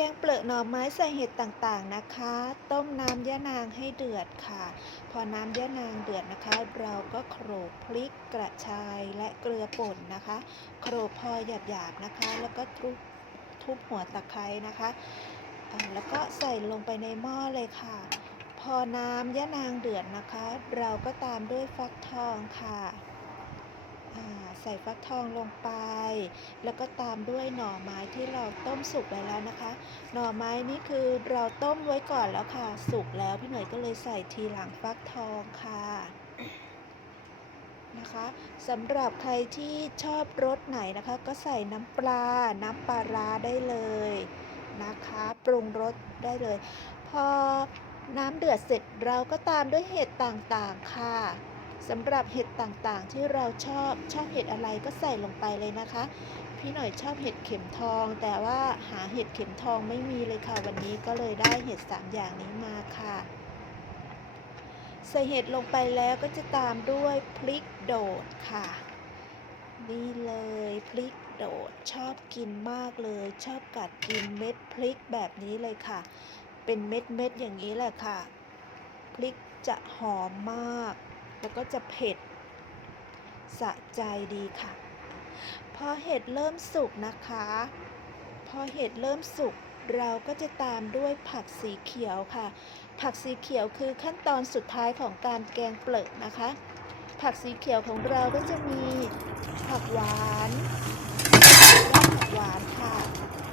แกงเปลือกหน่อไม้ใส่เห็ดต่างๆนะคะ ต้มน้ำยะนางให้เดือดค่ะ พอน้ำยะนางเดือดนะคะ เราก็โขลกพริกกระชายและเกลือป่นนะคะ โขลกพอหยาบๆนะคะ แล้วก็ทุบทุบหัวตะไคร้นะคะแล้วก็ใส่ลงไปในหม้อเลยค่ะ พอน้ำยะนางเดือดนะคะ เราก็ตามด้วยฟักทองค่ะ ใส่ฟักทองลงไป แล้วก็ตามด้วยหน่อไม้ที่เราต้มสุกไว้แล้วนะคะ หน่อไม้นี่คือเราต้มไว้ก่อนแล้วค่ะ สุกแล้วพี่หน่อยก็เลยใส่ทีหลังฟักทองค่ะนะคะสำหรับใครที่ชอบรสไหนนะคะ ก็ใส่น้ำปลา น้ำปลาร้าได้เลยนะคะ ปรุงรสได้เลย พอน้ำเดือดเสร็จเราก็ตามด้วยเห็ดต่างๆค่ะ สำหรับเห็ดต่างๆ ที่เราชอบชอบเห็ดอะไรก็ใส่ลงไปเลยนะคะ พี่หน่อยชอบเห็ดเข็มทอง แต่ว่าหาเห็ดเข็มทองไม่มีเลยค่ะ วันนี้ก็เลยได้เห็ดสามอย่างนี้มาค่ะ ใส่เห็ดลงไปแล้วก็จะตามด้วยพริกโดดค่ะ นี่เลยพริกโดดชอบกินมากเลย ชอบกัดกินเม็ดพริกแบบนี้เลยค่ะ เป็นเม็ดเม็ดๆอย่างนี้แหละค่ะ พริกจะหอมมาก แล้วก็จะเผ็ด สะใจดีค่ะ พอเห็ดเริ่มสุกนะคะ พอเห็ดเริ่มสุกเราก็จะตามด้วยผักสีเขียวค่ะ ผักสีเขียวคือขั้นตอนสุดท้ายของการแกงเปลือกนะคะ ผักสีเขียวของเราก็จะมีผักหวานผักหวานค่ะ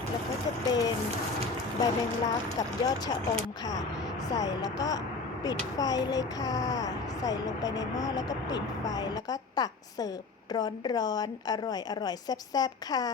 แล้วก็จะเป็นใบแมงลักกับยอดชะอมค่ะ ใส่แล้วก็ ปิดไฟเลยค่ะ ใส่ลงไปในหม้อแล้วก็ปิดไฟแล้วก็ตักเสิร์ฟร้อนๆอร่อยๆแซ่บๆค่ะ